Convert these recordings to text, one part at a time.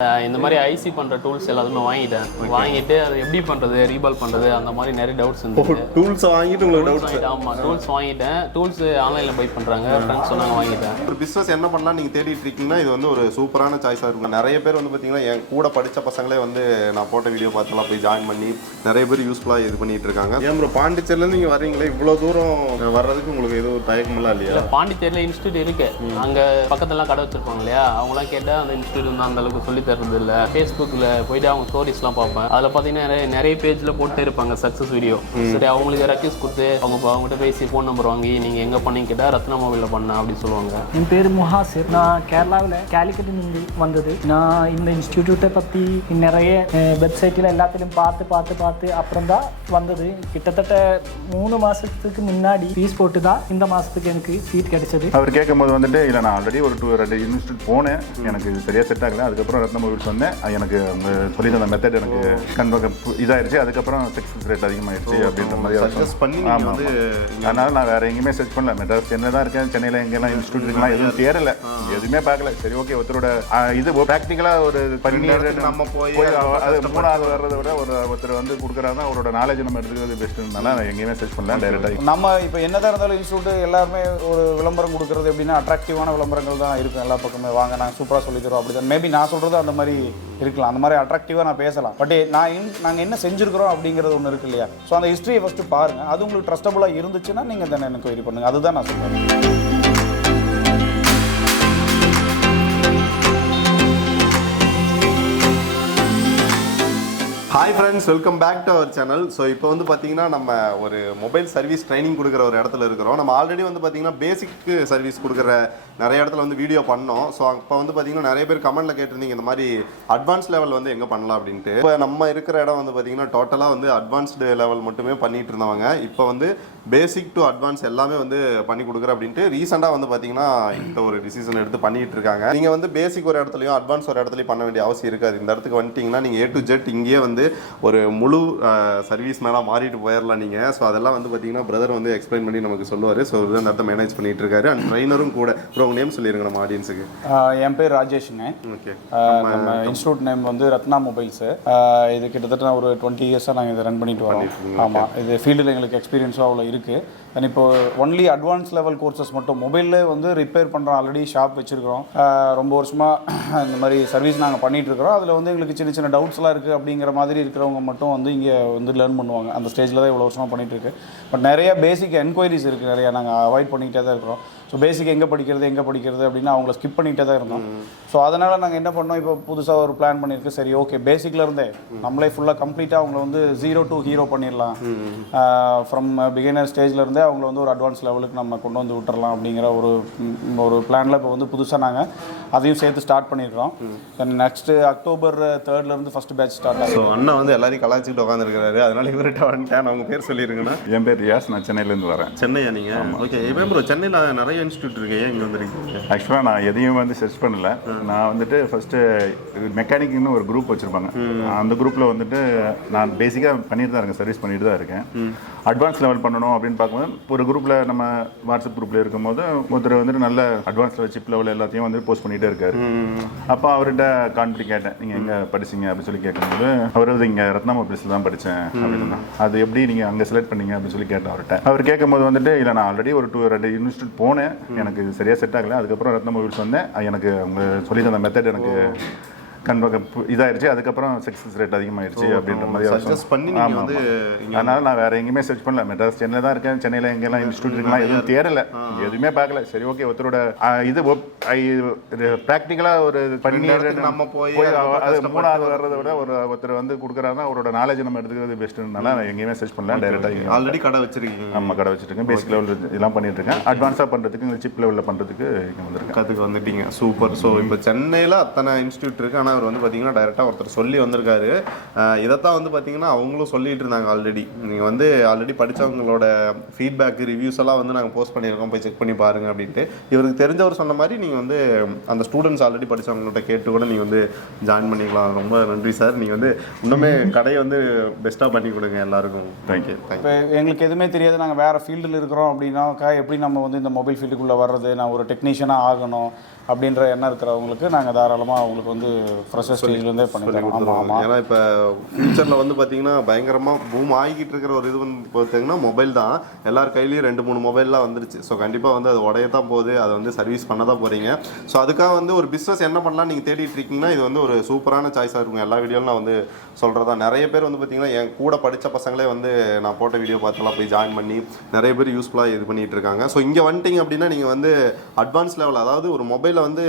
இந்த மாதிரி ஐசி பண்ணுற டூல்ஸ் எல்லாத்துமே வாங்கிட்டு அது எப்படி பண்ணுறது ரீபால் பண்ணுறது அந்த மாதிரி நிறைய டவுட்ஸ் இருந்துச்சு. டூல்ஸ் வாங்கிட்டு உங்களுக்கு டவுட்ஸ்? ஆமாம், டூல்ஸ் வாங்கிட்டேன். டூல்ஸ் ஆன்லைனில் பை பண்ணுறாங்க, ஃப்ரெண்ட்ஸ் சொன்னாங்க வாங்கிட்டேன். ஒரு பிஸ்னஸ் என்ன பண்ணலாம் நீங்கள் தேடிட்டு இருக்கீங்கன்னா இது வந்து ஒரு சூப்பரான சாய்ஸாக இருக்கும். நிறைய பேர் வந்து பார்த்தீங்கன்னா என் கூட படித்த பசங்களே வந்து நான் போட்ட வீடியோ பார்த்துலாம் போய் ஜாயின் பண்ணி நிறைய பேர் யூஸ்ஃபுல்லாக இது பண்ணிட்டு இருக்காங்க. ஏன் ப்ரோ பாண்டிச்சேரியிலேருந்து நீங்கள் வரீங்களே, இவ்வளோ தூரம் வர்றதுக்கு உங்களுக்கு எதுவும் தயக்கமெல்லாம் இல்லையா? பாண்டிச்சேரியில் இன்ஸ்டியூட் இருக்கு, அங்கே பக்கத்துலாம் கடை வச்சிருப்பாங்க இல்லையா, அவங்களாம் கேட்டால் அந்த இன்ஸ்டியூட் வந்து அந்த அளவுக்கு சொல்லி தருது இல்லை. ஃபேஸ்புக்கில் போயிட்டு அவங்க ஸ்டோரிஸ்லாம் பார்ப்பேன், அதில் பார்த்தீங்கன்னா நிறைய பேஜில் போட்டு இருப்பாங்க சக்ஸஸ் வீடியோ. சரி, அவங்களுக்கு ரெக்வஸ்ட் கொடுத்து அவங்ககிட்ட பேசி ஃபோன் நம்பர் வாங்கி நீங்கள் எங்கே பண்ணீங்க கேட்டால் ரத்னா மொபைலில் பண்ணேன் அப்படின்னு சொல்லுவாங்க. என் பேர் முஹாசிர், நான் கேரளாவில் கேலிக்கட்டிலிருந்து வந்தது. நான் இந்த இன்ஸ்டிடியூட்டை பற்றி நிறைய வெப்சைட்டில் எல்லாத்திலும் பார்த்து அப்புறம் தான் வந்தது. கிட்டத்தட்ட 3 மாதத்துக்கு முன்னாடி ஃபீஸ் போட்டு தான் இந்த மாதத்துக்கு எனக்கு சீட் கிடைச்சது. அவர் கேட்கும்போது வந்துட்டு இல்லை நான் ஆல்ரெடி ஒரு 2 இன்ஸ்டியூட் போனேன், எனக்கு சரியாக செட் ஆகலை. அதுக்கப்புறம் ரத்னா மொபைல்ஸ் வந்தேன், எனக்கு அவங்க சொல்லி அந்த மெத்தட் எனக்கு இதாகிடுச்சு. அதுக்கப்புறம் சக்ஸஸ் ரேட் அதிகமாகிடுச்சு அப்படின்ற மாதிரி. ஆமாம், அதனால் நான் வேறு எங்கேயுமே சர்ச் பண்ணல. மெட்ராஸ் சென்னை தான் இருக்கேன், சென்னையில் எங்கெல்லாம் இன்ஸ்டியூட் இருக்குலாம் எதுவும் தேடலை, எதுவுமே பார்க்கல. சரி, ஓகே, ஒருத்தரோட இது ப்ராக்டிக்கலாக ஒரு பண்ணி நம்ம போய் அது 3வது வர்றதை விட ஒருத்தர் வந்து கொடுக்குறாருன்னா அவரோட நாலேஜ் நம்ம எடுத்துக்கிறது பெஸ்ட்டுனால நான் எங்கேயுமே சர்ச் பண்ணல. டைரெக்டாக நம்ம இப்போ என்னதான் இருந்தாலும் இன்ஸ்டியூட் எல்லாருமே ஒரு விளம்பரம் கொடுக்குறது எப்படின்னா அட்ராக்டிவான விளம்பரங்கள் தான் இருக்கும். எல்லா பக்கமே வாங்க நாங்கள் சூப்பராக சொல்லி தரோம் அப்படி தான். மேபி நான் சொல்கிறது அந்த மாதிரி இருக்கலாம், அந்த மாதிரி அட்ராக்டிவாக நான் பேசலாம். பட் நாங்கள் என்ன செஞ்சுருக்கிறோம் அப்படிங்கிறது ஒன்று இருக்கு இல்லையா? ஸோ அந்த ஹிஸ்ட்ரியை ஃபஸ்ட்டு பாருங்கள். அது உங்களுக்கு ட்ரஸ்டபுளாக இருந்துச்சுன்னா நீங்கள் தானே எனக்கு இது பண்ணுங்கள். அதுதான் நான் சொல்கிறேன். Hi friends, welcome back to our channel. So இப்போ வந்து பார்த்தீங்கன்னா நம்ம ஒரு மொபைல் சர்வீஸ் ட்ரைனிங் கொடுக்குற ஒரு இடத்துல இருக்கிறோம். நம்ம ஆல்ரெடி வந்து பார்த்தீங்கன்னா பேசிக் சர்வீஸ் கொடுக்குற நிறைய இடத்துல வந்து வீடியோ பண்ணோம். ஸோ அப்போ வந்து பார்த்தீங்கன்னா நிறைய பேர் கமெண்ட்டில் கேட்டிருந்தீங்க இந்த மாதிரி அட்வான்ஸ் லெவல் வந்து எங்கே பண்ணலாம் அப்படின்ட்டு. இப்போ நம்ம இருக்கிற இடம் வந்து பார்த்தீங்கன்னா டோட்டலாக வந்து அட்வான்ஸ்டு லெவல் மட்டுமே பண்ணிட்டு இருந்தவங்க இப்போ வந்து பேசிக் டு அட்வான்ஸ் எல்லாமே வந்து பண்ணி கொடுக்குற அப்படின்ட்டு ரீசெண்டாக வந்து பார்த்தீங்கன்னா இந்த ஒரு டிசிஷன் எடுத்து பண்ணிட்டு இருக்காங்க. நீங்கள் வந்து பேசிக் ஒரு இடத்துலையும் அட்வான்ஸ் ஒரு இடத்துலையும் பண்ண வேண்டிய அவசியம் இருக்காது. இந்த இடத்துக்கு வந்துட்டிங்கன்னா நீங்கள் A to Z இங்கேயே வந்து ஒரு முழு சர்வீஸ் மேலே மாறிட்டு போயிடலாம் நீங்கள். ஸோ அதெல்லாம் வந்து பார்த்தீங்கன்னா பிரதர் வந்து எக்ஸ்பிளைன் பண்ணி நமக்கு சொல்லுவார். ஸோ இந்த இடத்த மேனேஜ் பண்ணிட்டு இருக்காரு அண்ட் ட்ரைனரும் கூட. ப்ரோ உங்கள் நேம் சொல்லிடுங்க நம்ம ஆடியன்ஸுக்கு. என் பேர் ராஜேஷுங்க. ஓகே, நம்ம இன்ஸ்டியூட் நேம் வந்து ரத்னா மொபைல்ஸு. இது கிட்டத்தட்ட ஒரு 20 இயர்ஸாக நாங்கள் இதை ரன் பண்ணிட்டு வரோம். ஆமாம், இது ஃபீல்டில் எங்களுக்கு எக்ஸ்பீரியன்ஸும் அவ்வளோ இருக்குது. தென் இப்போ ஒன்லி அட்வான்ஸ் லெவல் கோர்சஸ் மட்டும் மொபைலில் வந்து ரிப்பேர் பண்ணுறோம். ஆல்ரெடி ஷாப் வச்சுருக்கிறோம், ரொம்ப வருஷமாக இந்த மாதிரி சர்வீஸ் நாங்கள் பண்ணிகிட்டு இருக்கிறோம். அதில் வந்து எங்களுக்கு சின்ன சின்ன டவுட்ஸ்லாம் இருக்குது அப்படிங்கிற மாதிரி இருக்கிறவங்க மட்டும் வந்து இங்கே வந்து லேர்ன் பண்ணுவாங்க. அந்த ஸ்டேஜில் தான் இவ்வளோ வருஷமாக பண்ணிகிட்டு இருக்கு. பட் நிறைய பேசிக் என்கொயரிஸ் இருக்குது, நிறையா நாங்கள் அவாய்ட் பண்ணிக்கிட்டே தான் இருக்கிறோம். ஸோ பேசிக் எங்கே படிக்கிறது அப்படின்னு அவங்கள ஸ்கிப் பண்ணிகிட்டே தான் இருந்தோம். ஸோ அதனால் நாங்கள் என்ன பண்ணோம், இப்போ புதுசாக ஒரு பிளான் பண்ணியிருக்கு. சரி, ஓகே, பேசிக்கில் இருந்தே நம்மளே ஃபுல்லாக கம்ப்ளீட்டாக அவங்கள வந்து 0 to ஹீரோ பண்ணிடலாம். ஃப்ரம் பிகினர் ஸ்டேஜில் இருந்தே அவங்கள வந்து ஒரு அட்வான்ஸ் லெவலுக்கு நம்ம கொண்டு வந்து விட்டுறலாம் அப்படிங்கிற ஒரு பிளானில் இப்போ வந்து புதுசாக நாங்கள் அதையும் சேர்த்து ஸ்டார்ட் பண்ணியிருக்கிறோம். Then next October 3 first batch start ஆகும். ஸோ அண்ணா வந்து எல்லாரையும் கலாய்ச்சிட்டு உட்காந்துருக்காரு, அதனால இவர்கிட்ட வந்துட்டேன். அவங்க பேர் சொல்லியிருக்கேன்னா. என் பேர் ரியாஸ், நான் சென்னையிலேருந்து வரேன். சென்னையா நீங்கள்? ஓகே, இப்போ ப்ரோ சென்னையில் நிறைய இன்ஸ்டியூட் இருக்கு, ஏன் இங்கே வந்துருக்கீங்க? ஆக்சுவலாக நான் எதையும் வந்து சர்ச் பண்ணல. நான் வந்துட்டு ஃபஸ்ட்டு மெக்கானிக்னு ஒரு குரூப் வச்சுருப்பாங்க. அந்த குரூப்பில் வந்துட்டு நான் பேசிக்காக பண்ணிட்டு தான் இருக்கேன், சர்வீஸ் பண்ணிட்டு தான் இருக்கேன். அட்வான்ஸ் லெவல் பண்ணணும் அப்படின்னு பார்க்கும்போது ஒரு குரூப்பில் நம்ம வாட்ஸ்அப் குரூப்பில் இருக்கும்போது ஒருத்தர் வந்துட்டு நல்ல அட்வான்ஸ் லெவல் சிப் லெவல் எல்லாத்தையும் வந்து போஸ்ட் பண்ணிகிட்டே இருக்காரு. அப்போ அவர்கிட்ட கான்பிடி கேட்டேன், நீங்கள் எங்கே படிச்சிங்க அப்படின்னு சொல்லி கேட்கும்போது அவர் வந்து இங்கே ரத்னா மொபைல்ஸில் தான் படித்தேன் அப்படின்னு. அது எப்படி நீங்கள் அங்கே செலக்ட் பண்ணீங்க அப்படின்னு சொல்லி கேட்டேன் அவர்கிட்ட. அவர் கேட்கும்போது வந்துட்டு இல்லை நான் ஆல்ரெடி ஒரு 2 இன்ஸ்டியூட் போனேன், எனக்கு சரியாக செட் ஆகலை. அதுக்கப்புறம் ரத்னா மொபைல்ஸ் வந்தேன், எனக்கு அவங்க சொல்லி அந்த மெத்தட் எனக்கு இதாகிடுச்சு. அதுக்கப்புறம் சக்ஸஸ் ரேட் அதிகமாகிடுச்சு அப்படின்ற மாதிரி சஜஸ்ட் பண்ணி. ஆமாம், அதனால் நான் வேறு எங்கேயுமே சர்ச் பண்ணல. மெட்ராஸ் சென்னை தான் இருக்கேன், சென்னையில் எங்கெல்லாம் இன்ஸ்டியூட் இருக்குலாம் எதுவும் தேடலை, எதுவுமே பார்க்கல. சரி, ஓகே, ஒருத்தரோட இது ப்ராக்டிக்கலாக ஒரு பண்ணி நம்ம போய் அது 3வது வர்றதை விட ஒருத்தர் வந்து கொடுக்குறாருன்னா அவரோட நாலேஜ் நம்ம எடுத்துக்கிறது பெஸ்ட்டுனால நான் எங்கேயுமே சர்ச் பண்ணல. டைரெக்டாக ஆல்ரெடி கடை வச்சிருக்கீங்க? நம்ம கடை வச்சுருக்கேன். பேசிக் லெவல் இதெல்லாம் பண்ணிட்டு இருக்கேன். அட்வான்ஸாக பண்ணுறதுக்கு இந்த சிப் லெவலில் பண்ணுறதுக்கு இங்கே வந்துருக்கேன். அதுக்கு வந்துட்டீங்க, சூப்பர். ஸோ இப்போ சென்னையில் அத்தனை இன்ஸ்டியூட் இருக்குது, ஆனால் அவர் வந்து பார்த்தீங்கன்னா டைரெக்டாக ஒருத்தர் சொல்லி வந்திருக்காரு. இதைத்தான் வந்து பார்த்தீங்கன்னா அவங்களும் சொல்லிட்டு இருந்தாங்க. நீங்கள் வந்து ஆல்ரெடி படித்தவங்களோட ஃபீட்பேக் ரிவ்யூஸ் எல்லாம் வந்து நாங்கள் போஸ்ட் பண்ணியிருக்கோம், போய் செக் பண்ணி பாருங்கள் அப்படின்ட்டு. இவருக்கு தெரிஞ்சவர் சொன்ன மாதிரி நீங்கள் வந்து அந்த ஸ்டூடெண்ட்ஸ் ஆல்ரெடி படித்தவங்கள்ட்ட கேட்டு கூட நீங்கள் வந்து ஜாயின் பண்ணிக்கலாம். ரொம்ப நன்றி சார். நீங்கள் வந்து இன்னுமே கடையை வந்து பெஸ்ட்டாக பண்ணி கொடுங்க எல்லாருக்கும். தேங்க்யூ. இப்போ எங்களுக்கு எதுவுமே தெரியாது, நாங்கள் வேறு ஃபீல்டில் இருக்கிறோம் அப்படின்னாக்கா எப்படி நம்ம வந்து இந்த மொபைல் ஃபீல்டுக்குள்ளே வர்றது, நான் ஒரு டெக்னீஷியனாக ஆகணும் அப்படின்ற எண்ணம் இருக்கிறவங்களுக்கு நாங்கள் தாராளமாக அவங்களுக்கு வந்து ஃப்ரெஷர் ஸ்டேஜ்லேருந்தே பண்ணி தரோம். ஆமாம். ஏன்னா இப்போ ஃபியூச்சரில் வந்து பார்த்தீங்கன்னா பயங்கரமாக பூம் ஆகிக்கிட்டு இருக்கிற ஒரு இது வந்து பார்த்தீங்கன்னா மொபைல் தான். எல்லார் கையிலையும் 2-3 மொபைல்லாம் வந்துருச்சு. ஸோ கண்டிப்பாக வந்து அது உடைய தான் போகுது, அதை வந்து சர்வீஸ் பண்ண தான் போகிறீங்க. ஸோ அதுக்காக வந்து ஒரு பிஸ்னஸ் என்ன பண்ணலாம் நீங்கள் தேடிட்டு இருக்கீங்கன்னா இது வந்து ஒரு சூப்பரான சாய்ஸாக இருக்கும். எல்லா வீடியோவும் நான் வந்து சொல்கிறதா நிறைய பேர் வந்து பார்த்தீங்கன்னா என் கூட படித்த பசங்களே வந்து நான் போட்ட வீடியோ பார்த்தலாம் போய் ஜாயின் பண்ணி நிறைய பேர் யூஸ்ஃபுல்லாக இது பண்ணிகிட்டு இருக்காங்க. ஸோ இங்கே வந்துட்டிங்க அப்படின்னா நீங்கள் வந்து அட்வான்ஸ் லெவல், அதாவது ஒரு மொபைலை வந்து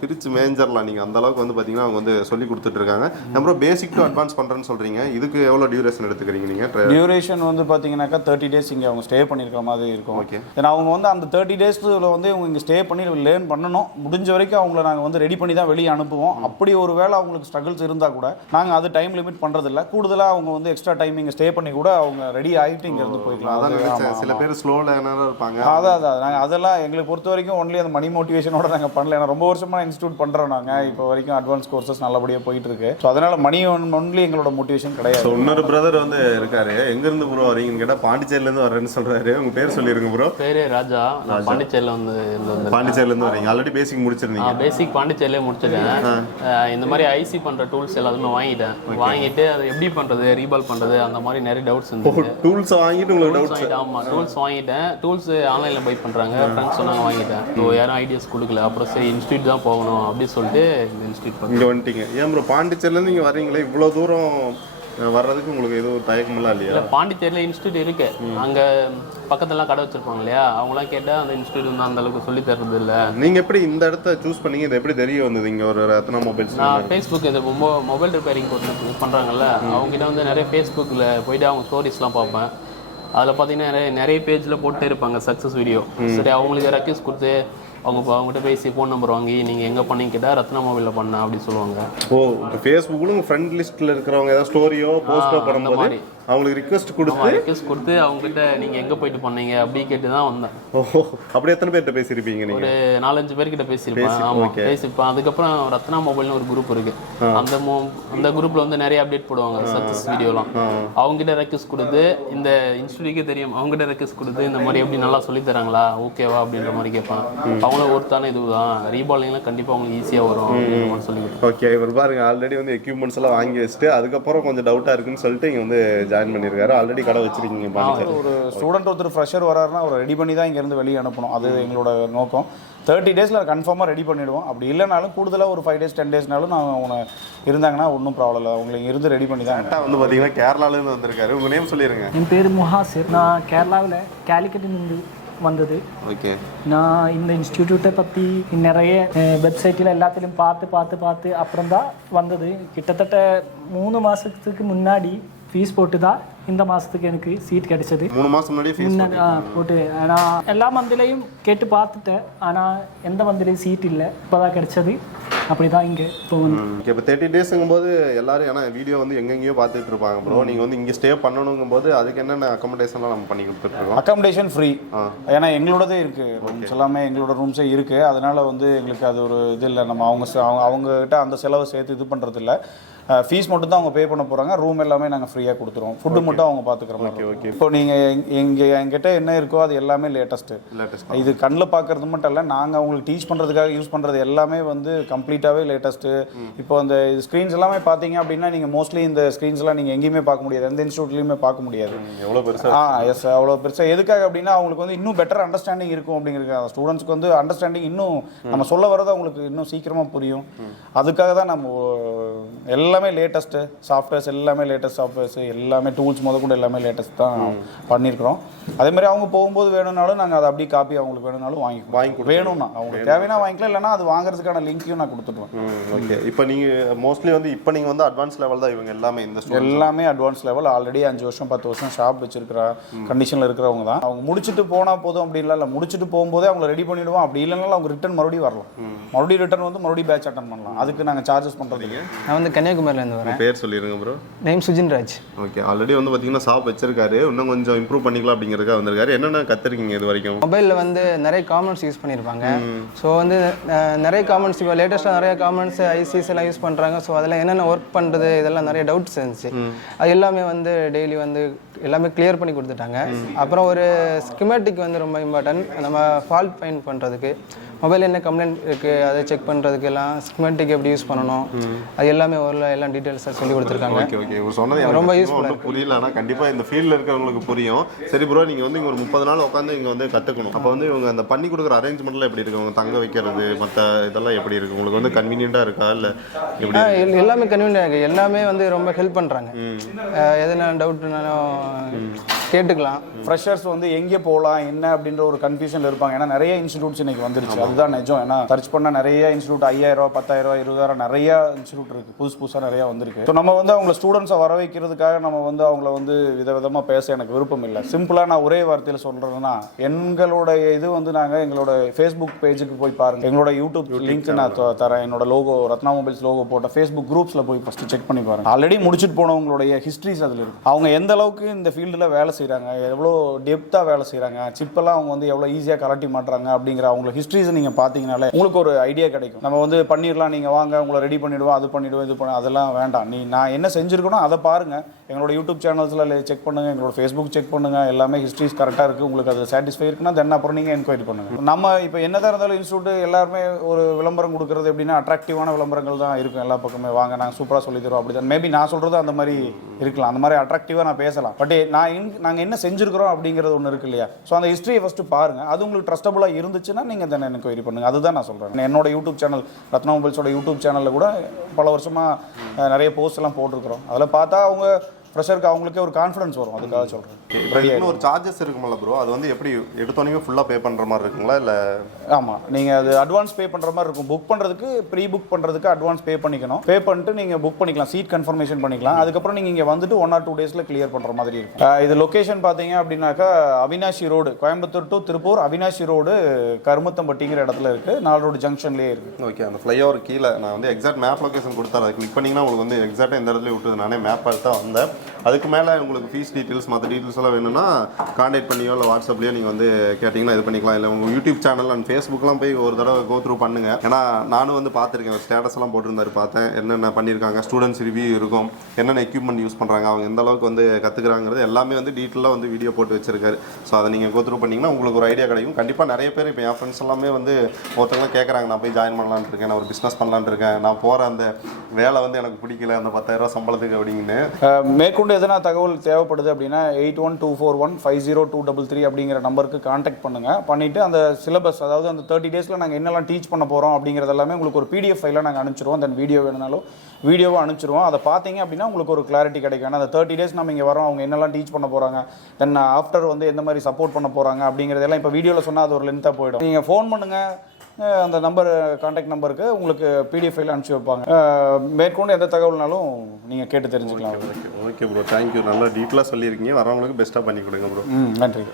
பிரித்து மேஞ்சரலாம் நீங்கள். அந்த அளவுக்கு வந்து பார்த்தீங்கன்னா அவங்க வந்து சொல்லி கொடுத்துட்ருக்காங்க. அப்புறம் பேசிக் டு அட்வான்ஸ் பண்ணுறேன்னு சொல்கிறீங்க. இதுக்கு எவ்வளோ டியூரேஷன் எடுத்துக்கிறீங்க நீங்கள்? டியூரேஷன் வந்து பார்த்தீங்கன்னாக்கா 30 days இங்கே அவங்க ஸ்டே பண்ணியிருக்கிற மாதிரி இருக்கும். ஓகே. ஏன்னா அவங்க வந்து அந்த 30 daysல வந்து இவங்க இங்கே ஸ்டே பண்ணி லேர்ன் பண்ணணும். முடிஞ்ச வரைக்கும் அவங்கள நாங்கள் வந்து ரெடி பண்ணி தான் வெளியே அனுப்புவோம். அப்படி ஒரு வேளை அவங்களுக்கு ஸ்ட்ரகிள்ஸ் இருந்தால் கூட நாங்கள் அது டைம் லிமிட் பண்ணுறதில்ல. கூடுதலாக அவங்க வந்து எக்ஸ்ட்ரா டைம் இங்கே ஸ்டே பண்ணி கூட அவங்க ரெடி ஆகிட்டு இங்கேருந்து போய்க்கலாம். அதான் சில பேர் ஸ்லோ லேர்னராக இருப்பாங்க. அதான் நாங்கள் அதெல்லாம் எங்களுக்கு பொறுத்த வரைக்கும் ஒன்லி அந்த மணி மோட்டிவேஷனோட நாங்கள் பண்ணல. ஏன்னா ரொம்ப வருஷமாக இன்ஸ்டியூட் பண்ணுறோம் நாங்கள். இப்போ வரைக்கும் அட்வான்ஸ் கோர்சஸ் நல்லபடியாக போயிட்டு இருக்கு. ஸோ அதனால மணி ஒன்லி எங்களோட மோட்டிவேஷன் கிடையாது. இன்னொரு பிரதர் வந்து இருக்காரு. எங்கேருந்து ப்ரோ வரீங்கன்னு கேட்டால் பாண்டிச்சேரியிலேருந்து வரேன்னு சொல்கிறாரு. உங்கள் பேர் சொல்லிருங்க ப்ரோ. பேர் ராஜா. பாண்டிச்சேரியில் வந்து பாண்டிச்சேரியிலேருந்து வரீங்க. ஆல்ரெடி பேசிக் முடிச்சிருந்தீங்க? பேசிக் பாண்டிச்சேரியிலே முடிச்சிட்டேன். இந்த மாதிரி ஐசி பண்ணுற டூல்ஸ் எல்லாத்துமே வாங்கிட்டேன். வாங்கிட்டு அதை எப்படி பண்ணுறது, ரீபால் பண்ணுறது, அந்த மாதிரி நிறைய டவுட்ஸ் இருந்துச்சு. டூல்ஸ் வாங்கிட்டு உங்களுக்கு டவுட்ஸ்? ஆமாம், டூல்ஸ் வாங்கிட்டேன். டூல்ஸ் ஆன்லைனில் பை பண்ணுறாங்க, ஃப்ரெண்ட்ஸ் சொன்னாங்க வாங்கிட்டேன். ஸோ யாரும் ஐடியாஸ் கொடுக்கல. அப்புறம் சரி இன்ஸ்டியூட் தான் போகணும் அப்படின்னு சொல்லிட்டு இந்த இன்ஸ்டியூட் இங்கே வந்துட்டீங்க. ஏன் ப்ரோ பாண்டிச்சேரியிலேருந்து இங்கே வரீங்களே, இவ்வளோ தூரம் வர்றதுக்கு உங்களுக்கு எதுவும் தயக்கமெல்லாம் இல்லையா? பாண்டிச்சேரியில் இன்ஸ்டியூட் இருக்கு. அங்கே பக்கத்துலாம் கடை வச்சிருப்பாங்க இல்லையா, அவங்களாம் கேட்டால் அந்த இன்ஸ்டியூட் வந்து அந்த அளவுக்கு சொல்லி தர்றது இல்லை. நீங்கள் எப்படி இந்த இடத்த சூஸ் பண்ணீங்க? இது எப்படி தெரிய வந்தது இங்கே ஒரு ரத்னா மொபைல்ஸ்? நான் ஃபேஸ்புக் இது மொபைல் ரிப்பேரிங் பண்ணுறாங்கல்ல, அவங்ககிட்ட வந்து நிறைய ஃபேஸ்புக்கில் போயிட்டு அவங்க ஸ்டோரிஸ்லாம் பார்ப்பேன். அதில் பார்த்தீங்கன்னா நிறைய பேஜில் போட்டு இருப்பாங்க சக்ஸஸ் வீடியோ. சரி அவங்களுக்கு ரெக்வஸ்ட் கொடுத்து அவங்ககிட்ட பேசி ஃபோன் நம்பர் வாங்கி நீங்கள் எங்கே பண்ணி கேட்டால் ரத்னா மொபைலில் பண்ண அப்படின்னு சொல்லுவாங்க. ஓ, இப்போ ஃபேஸ்புக்கில் உங்கள் ஃப்ரெண்ட் லிஸ்ட்டில் இருக்கிறவங்க ஏதாவது ஸ்டோரியோ போஸ்ட்டோ பண்ணும்போது அவங்களுக்கு ரிக்வெஸ்ட் கொடுத்து அவங்ககிட்ட நீங்கள் எங்கே போயிட்டு பண்ணீங்க அப்படி கேட்டு தான் வந்தேன். ஓஹோ, அப்படி எத்தனை பேர்கிட்ட பேசியிருப்பீங்க நீங்கள்? ஒரு 4-5 பேர்கிட்ட பேசியிருப்பேன். ஆமாம், பேசியிருப்பேன். அதுக்கப்புறம் ரத்னா மொபைல்னு ஒரு குரூப் இருக்குது. அந்த குரூப்பில் வந்து நிறைய அப்டேட் போடுவாங்க சக்ஸஸ் வீடியோலாம். அவங்ககிட்ட ரெக்வெஸ்ட் கொடுத்து இந்த இன்ஸ்டியூட்டுக்கே தெரியும், அவங்ககிட்ட ரெக்வெஸ்ட் கொடுத்து இந்த மாதிரி எப்படி நல்லா சொல்லி தராங்களா, ஓகேவா அப்படின்ற மாதிரி கேட்பேன். அவங்களும் ஒருத்தான இதுதான் ரீபாலிங்லாம் கண்டிப்பாக அவங்களுக்கு ஈஸியாக வரும் அப்படின்ற மாதிரி சொல்லி. ஓகே, இவர் பாருங்க ஆல்ரெடி வந்து எக்யூப்மெண்ட்ஸ் எல்லாம் வாங்கி வச்சுட்டு அதுக்கப்புறம் கொஞ்சம் டவுட்டாக இருக்குன்னு சொல்லிட்டு இங்கே வந்து ஜாயின் பண்ணியிருக்காரு. ஆல்ரெடி கடை வச்சிருக்கீங்க. ஒரு ஸ்டூடெண்ட் ஒருத்தர் ஃப்ரெஷர் வராருன்னா அவர் ரெடி பண்ணி தான் இங்கேருந்து வெளியே அனுப்பணும். அது எங்களோட நோக்கம். 30 daysல கன்ஃபார்மாக ரெடி பண்ணிவிடுவோம். அப்படி இல்லைனாலும் கூடுதலாக ஒரு 5 days 10 daysனாலும் நான் அவங்க இருந்தாங்கன்னா ஒன்றும் ப்ராப்ளம் இல்லை. அவங்களை இருந்து ரெடி பண்ணி தான். வந்து பார்த்தீங்கன்னா கேரளாலேருந்து வந்திருக்காரு. உங்கள் நேம் சொல்லிடுங்க. என் பேர் முஹாசிர். நான் கேரளாவில் கேலிக்கட்டிலிருந்து வந்தது. ஓகே. நான் இந்த இன்ஸ்டிடியூட்டை பற்றி நிறைய வெப்சைட்டில் எல்லாத்திலும் பார்த்து அப்புறம் தான் வந்தது. கிட்டத்தட்ட 3 மாதத்துக்கு முன்னாடி ஃபீஸ் போட்டு தான் இந்த மாதத்துக்கு எனக்கு சீட் கிடைச்சது. 3 மாதம் முன்னாடி ஃபீஸ் போட்டு நான் எல்லா மந்திலையும் கேட்டு பார்த்துட்டேன். ஆனால் எந்த மந்திலையும் சீட் இல்லை. இப்போ தான் கிடைச்சது. அப்படி தான் இங்கே இப்போ வந்து இப்போ 30 daysங்கும் போது எல்லாரும் ஏன்னா வீடியோ வந்து எங்கெங்கேயோ பார்த்துட்டு இருப்பாங்க ப்ரோ. நீங்கள் வந்து இங்கே ஸ்டே பண்ணணுங்கும் போது அதுக்கு என்னென்ன அக்கமடேஷன்லாம் நம்ம பண்ணி கொடுத்துருக்கோம்? Accommodation free. ஏன்னா எங்களோடதே இருக்குது, ரூம்ஸ் எல்லாமே எங்களோட ரூம்ஸே இருக்குது. அதனால வந்து எங்களுக்கு அது ஒரு இது இல்லை. நம்ம அவங்ககிட்ட அந்த செலவை சேர்த்து இது பண்ணுறது இல்லை. ஃபீஸ் மட்டும் தான் அவங்க பே பண்ண போகிறாங்க. ரூம் எல்லாமே நாங்கள் ஃப்ரீயாக கொடுத்துருவோம். ஃபுட்டு மட்டும் அவங்க பார்த்துக்கிறோம். ஓகே. இப்போ நீங்கள் என்கிட்ட என்ன இருக்கோ அது எல்லாமே லேட்டஸ்ட்டு. இது கண்ணில் பார்க்குறது மட்டும் இல்லை, நாங்கள் அவங்களுக்கு டீச் பண்ணுறதுக்காக யூஸ் பண்ணுறது எல்லாமே வந்து கம்ப்ளீட்டாகவே லேட்டஸ்ட்டு. இப்போ அந்த ஸ்க்ரீன்ஸ் எல்லாமே பார்த்தீங்க அப்படின்னா நீங்கள் மோஸ்ட்லி இந்த ஸ்க்ரீன்ஸ்லாம் நீங்கள் எங்கேயுமே பார்க்க முடியாது, எந்த இன்ஸ்டியூட்லேயுமே பார்க்க முடியாது. எவ்வளோ பெருசாக? எஸ், அவ்வளோ பெருசாக. எதுக்காக அப்படின்னா அவங்களுக்கு வந்து இன்னும் பெட்டர் அண்டர்ஸ்டாண்டிங் இருக்கும் அப்படிங்கிறது. ஸ்டூடெண்ட்ஸ்க்கு வந்து அண்டர்ஸ்டாண்டிங் இன்னும் நம்ம சொல்ல வரது அவங்களுக்கு இன்னும் சீக்கிரமாக புரியும். அதுக்காக தான் நம்ம எல்லாமே லேட்டஸ்ட்டு சாஃப்ட்வேர்ஸ், எல்லாமே லேட்டஸ்ட் சாஃப்ட்வேர்ஸ், எல்லாமே டூல்ஸ் கூட எல்லாமே லேட்டஸ்ட் தான் பண்ணியிருக்கிறோம். அதே மாதிரி அவங்க போகும்போது வேணும்னாலும் நாங்கள் அதை அப்படியே காப்பி அவங்களுக்கு வேணும்னாலும் வாங்கி வேணும்னா அவங்களுக்கு தேவைன்னா வாங்கிக்கலாம், இல்லைனா அது வாங்குறதுக்கான லிங்க்கையும் நான் கொடுத்துருவேன். ஓகே. இப்போ நீங்கள் மோஸ்ட்லி வந்து இப்போ நீங்கள் வந்து அட்வான்ஸ் லெவல் தான் இவங்க எல்லாமே எல்லாமே அட்வான்ஸ் லெவல். ஆல்ரெடி 5 வருஷம் 10 வருஷம் ஷாப் வச்சிருக்கிற கண்டிஷனில் இருக்கிறவங்க தான். அவங்க முடிச்சுட்டு போனால் போதும் அப்படி இல்லை, முடிச்சுட்டு போகும்போதே அவங்க ரெடி பண்ணிவிடுவோம். அப்படி இல்லைனாலும் அவங்க ரிட்டர்ன் மறுபடியும் வரலாம். மறுபடியும் வந்து மறுபடியும் பேட்ச் அட்டன் பண்ணலாம். அதுக்கு நாங்கள் சார்ஜஸ் பண்ணுறதுக்கு. நான் வந்து கன்னியாகுமரியிலேருந்து வரேன். பேர் சொல்லிடுங்க ப்ரோ. நேம் சுஜின்ராஜ். ஓகே. ஆல்ரெடி வந்து பார்த்தீங்கன்னா ஷாப் வச்சிருக்காரு, இன்னும் கொஞ்சம் இம்ப்ரூவ் பண்ணிக்கலாம் அப்படிங்கிறதுக்காக வந்திருக்காரு. என்னென்ன கற்றுருக்கீங்க இது வரைக்கும்? மொபைலில் வந்து நிறைய காமெண்ட்ஸ் யூஸ் பண்ணியிருப்பாங்க. ஸோ வந்து நிறைய காமெண்ட்ஸ், இப்போ லேட்டஸ்ட்டாக நிறைய காமெண்ட்ஸ் ஐசிஸ் எல்லாம் யூஸ் பண்ணுறாங்க. ஸோ அதில் என்னென்ன ஒர்க் பண்ணுறது இதெல்லாம் நிறைய டவுட்ஸ் இருந்துச்சு. அது எல்லாமே வந்து டெய்லி வந்து எல்லாமே கிளியர் பண்ணி கொடுத்துட்டாங்க. அப்புறம் ஒரு ஸ்கிமேட்டிக் வந்து ரொம்ப இம்பார்ட்டன்ட். நம்ம ஃபால்ட் ஃபைண்ட் பண்ணுறதுக்கு மொபைல் என்ன கம்ப்ளைண்ட் இருக்குது அதை செக் பண்ணுறதுக்கு எல்லாம் ஸ்கிமெட்டிக் எப்படி யூஸ் பண்ணணும் அது எல்லாமே எல்லாம் டீட்டெயில்ஸாக சொல்லி கொடுத்துருக்காங்க. ஓகே ஓகே இவர் சொன்னது ரொம்ப யூஸ்ஃபுல்லாக புரியல. ஆனால் கண்டிப்பாக இந்த ஃபீல்டில் இருக்கிறவங்களுக்கு புரியும். சரி ப்ரோ, நீங்கள் வந்து இங்கே ஒரு 30 நாள் உட்காந்து இங்கே வந்து கற்றுக்கணும். அப்போ வந்து இவங்க அந்த பண்ணி கொடுக்குற அரேஞ்ச்மெண்ட்லாம் எப்படி இருக்கு? அவங்க தங்க வைக்கிறது மற்ற இதெல்லாம் எப்படி இருக்குது? உங்களுக்கு வந்து கன்வீனியண்ட்டாக இருக்கா இல்லை எப்படி? எல்லாமே கன்வீனியன்ட்டாக இருக்குது. எல்லாமே வந்து ரொம்ப ஹெல்ப் பண்ணுறாங்க. எதனா டவுட்னாலும் கேட்டுக்கலாம். ஃப்ரெஷர்ஸ் வந்து எங்கே போகலாம் என்ன அப்படின்ற ஒரு கன்ஃபியூஷனில் இருப்பாங்க. ஏன்னா நிறைய இன்ஸ்டியூட்ஸ் இன்னைக்கு வந்துருச்சு. அதுதான் நிஜம். ஏன்னா சர்ச் பண்ணால் நிறைய இன்ஸ்டியூட் 5000, 10,000, 20,000 நிறைய இன்ஸ்டியூட் இருக்குது. புதுசாக நிறையா வந்திருக்கு. ஸோ நம்ம வந்து அவங்கள ஸ்டூடெண்ட்ஸை வர வைக்கிறதுக்காக நம்ம வந்து அவங்கள வந்து விதவிதமாக பேச எனக்கு விருப்பம் இல்லை. சிம்பிளாக நான் ஒரே வார்த்தையில் சொல்கிறதுனா, எங்களுடைய இது வந்து நாங்கள் எங்களோட ஃபேஸ்புக் பேஜுக்கு போய் பாருங்கள். எங்களோட யூடியூப் லிங்க் நான் தரேன். என்னோட லோகோ, ரத்னா மொபைல்ஸ் லோகோ போட்ட ஃபேஸ்புக் குரூப்ஸில் போய் ஃபஸ்ட்டு செக் பண்ணி பாருங்கள். ஆல்ரெடி முடிச்சுட்டு போனவங்களுடைய ஹிஸ்ட்ரிஸ் அதில் இருக்குது. அவங்க எந்த அளவுக்கு இந்த ஃபீல்டில் வேலை செய்கிறாங்க, எவ்வளோ டெப்த்தாக வேலை செய்கிறாங்க, சிப்பெல்லாம் அவங்க வந்து எவ்வளோ ஈஸியாக கலட்டி மாட்டுறாங்க அப்படிங்கிற அவங்கள ஹிஸ்ட்ரிஸை நீங்கள் பார்த்தீங்கனாலே உங்களுக்கு ஒரு ஐடியா கிடைக்கும். நம்ம வந்து பண்ணிடலாம், நீங்கள் வாங்க உங்களை ரெடி பண்ணிவிடுவோம், அது பண்ணிவிடுவோம், இது பண்ண அதெல்லாம் வேண்டாம். நான் என்ன செஞ்சுருக்கணும் அதை பாருங்கள். எங்களோட யூடியூப் சேனல்ஸில் செக் பண்ணுங்கள், எங்களோட ஃபேஸ்புக் செக் பண்ணுங்கள். எல்லாமே ஹிஸ்ட்ரிஸ் கரெக்டாக இருக்குது. உங்களுக்கு அது சாட்டிஸ்ஃபை இருக்குன்னா தென் அப்புறம் நீங்கள் என்கொயரி பண்ணுங்கள். நம்ம இப்போ என்னதான் இருந்தாலும் இன்ஸ்டியூட் எல்லாருமே ஒரு விளம்பரம் கொடுக்குறது எப்படின்னா அட்ராக்டிவான விளம்பரங்கள் தான் இருக்கும். எல்லா பக்கமே வாங்க நாங்கள் சூப்பராக சொல்லி தரோம் அப்படி தான். மேபி நான் சொல்கிறது அந்த மாதிரி இருக்கலாம், அந்த மாதிரி அட்ராக்டிவாக நான் பேசலாம். பட் நாங்கள் என்ன செஞ்சுருக்கிறோம் அப்படிங்கிறது ஒன்று இருக்கு இல்லையா? ஸோ அந்த ஹிஸ்ட்ரியை ஃபஸ்ட்டு பாருங்கள். அது உங்களுக்கு ட்ரஸ்டபுளாக இருந்துச்சுன்னா நீங்கள் தென் என்கொயரி பண்ணுங்கள். அதுதான் நான் சொல்கிறேன். என்னோட யூடியூப் சேனல் ரத்னா மொபைல்ஸோட யூடியூப் சேனலில் கூட பல வருஷமாக நிறைய போஸ்ட் எல்லாம் போட்டிருக்கிறோம். அதில் பார்த்தா அவங்க ஃப்ரெஷருக்கு அவங்களுக்கே ஒரு கான்ஃபிடன்ஸ் வரும். அதுக்காக சொல்கிறேன். இன்னும் ஒரு சார்ஜஸ் இருக்குமில்ல ப்ரோ, அது வந்து எப்படி எடுத்தோன்னே ஃபுல்லாக பே பண்ணுற மாதிரி இருக்குங்களா இல்லை? ஆமாம், நீங்கள் அது அட்வான்ஸ் பே பண்ணுற மாதிரி இருக்கும். புக் பண்ணுறதுக்கு ப்ரீ புக் பண்ணுறதுக்கு அட்வான்ஸ் பே பண்ணிக்கணும். பே பண்ணிட்டு நீங்கள் புக் பண்ணிக்கலாம், சீட் கன்ஃபர்மேஷன் பண்ணிக்கலாம். அதுக்கப்புறம் நீங்கள் இங்கே வந்துட்டு 1 or 2 டேஸில் கிளியர் பண்ணுற மாதிரி இருக்கும். இது லொக்கேஷன் பார்த்தீங்க அப்படின்னாக்கா Avinashi road, Coimbatore to Tiruppur Avinashi road கருமத்தம்பட்டிங்கிற இடத்துல இருக்குது. 4 ரோடு ஜங்ஷன்லேயே இருக்குது. ஓகே, அந்த ஃப்ளைஓவர் கீழே நான் வந்து எக்ஸாக்ட் மேப் லொக்கேஷன் கொடுத்தாரு. அதை கிளிக் பண்ணிங்கன்னா உங்களுக்கு வந்து எக்ஸாக்டாக இந்த இடத்துல விட்டுது. நானே மேப் பார்த்து தான் வந்தேன். அதுக்கு மேலே உங்களுக்கு ஃபீஸ் டீட்டெயில்ஸ் மற்ற டீட்டெயில்ஸ் எல்லாம் வேணும்னா கான்டாக்ட் பண்ணியோ இல்லை வாட்ஸ்அப்லேயோ நீங்கள் வந்து கேட்டிங்கன்னா இது பண்ணிக்கலாம். இல்லை உங்கள் யூடியூப் சேனல் அண்ட் ஃபேஸ்புக்லாம் போய் ஒரு தடவை கோ த்ரூ பண்ணுங்கள். ஏன்னா நானும் வந்து பார்த்துருக்கேன், ஸ்டேட்டஸ் எல்லாம் போட்டிருந்தாரு, பார்த்தேன் என்னென்ன பண்ணியிருக்காங்க, ஸ்டூடெண்ட்ஸ் ரிவ்யூ இருக்கும், என்னென்ன எக்யூப்மெண்ட் யூஸ் பண்ணுறாங்க, அவங்க எந்த அளவுக்கு வந்து கற்றுக்குறாங்கிறது எல்லாமே வந்து டீட்டெயிலாக வந்து வீடியோ போட்டு வச்சிருக்காரு. ஸோ அதை நீங்கள் கோ த்ரூ பண்ணிங்கன்னா உங்களுக்கு ஒரு ஐடியா கிடைக்கும். கண்டிப்பாக நிறைய பேர் இப்போ என் ஃப்ரெண்ட்ஸ் எல்லாமே வந்து ஒருத்தவங்க கேட்குறாங்க, நான் போய் ஜாயின் பண்ணலான்னு இருக்கேன், நான் ஒரு பிஸ்னஸ் பண்ணலான்னு இருக்கேன், நான் போகிற அந்த வேலை வந்து எனக்கு பிடிக்கல அந்த 10,000 சம்பளத்துக்கு அப்படின்னு. மேற்கொண்டு எதனா தகவல் தேவைப்படுது அப்படின்னா 8124150233 அப்படிங்கிற நம்பருக்கு கான்டாக்ட் பண்ணுங்கள். பண்ணிவிட்டு அந்த சிலபஸ், அதாவது அந்த 30 டேஸில் நாங்கள் என்னெல்லாம் டீச் பண்ண போகிறோம் அப்படிங்கிறது எல்லாமே உங்களுக்கு ஒரு PDF ஃபைலாக நாங்கள் அனுப்பிச்சிடுவோம். தென் வீடியோ வேணுனாலும் வீடியோவை அனுப்பிச்சிடுவோம். அதை பார்த்தீங்க அப்படின்னா உங்களுக்கு ஒரு கிளாரிட்டி கிடைக்கும். ஏன்னா அந்த 30 டேஸ் நம்ம இங்கே வரோம், அவங்க என்னெல்லாம் டீச் பண்ண போகிறாங்க, தென் ஆஃப்டர் வந்து எந்த மாதிரி சப்போர்ட் பண்ண போகிறாங்க அப்படிங்கிறதெல்லாம் இப்போ வீடியோவில் சொன்னால் அது ஒரு லென்த்தாக போயிடும். நீங்கள் ஃபோன் பண்ணுங்கள், அந்த நம்பர் கான்டாக்ட் நம்பருக்கு உங்களுக்கு PDF ஃபைல் அனுப்பிச்சி வைப்பாங்க. மேற்கொண்டு எந்த தகவல்னாலும் நீங்கள் கேட்டு தெரிஞ்சுக்கலாம். Okay bro, thank you. நல்லா டீட்டெயிலாக சொல்லியிருக்கீங்க. வரவங்களுக்கு பெஸ்ட்டாக பண்ணி கொடுங்க ப்ரோ. நன்றி.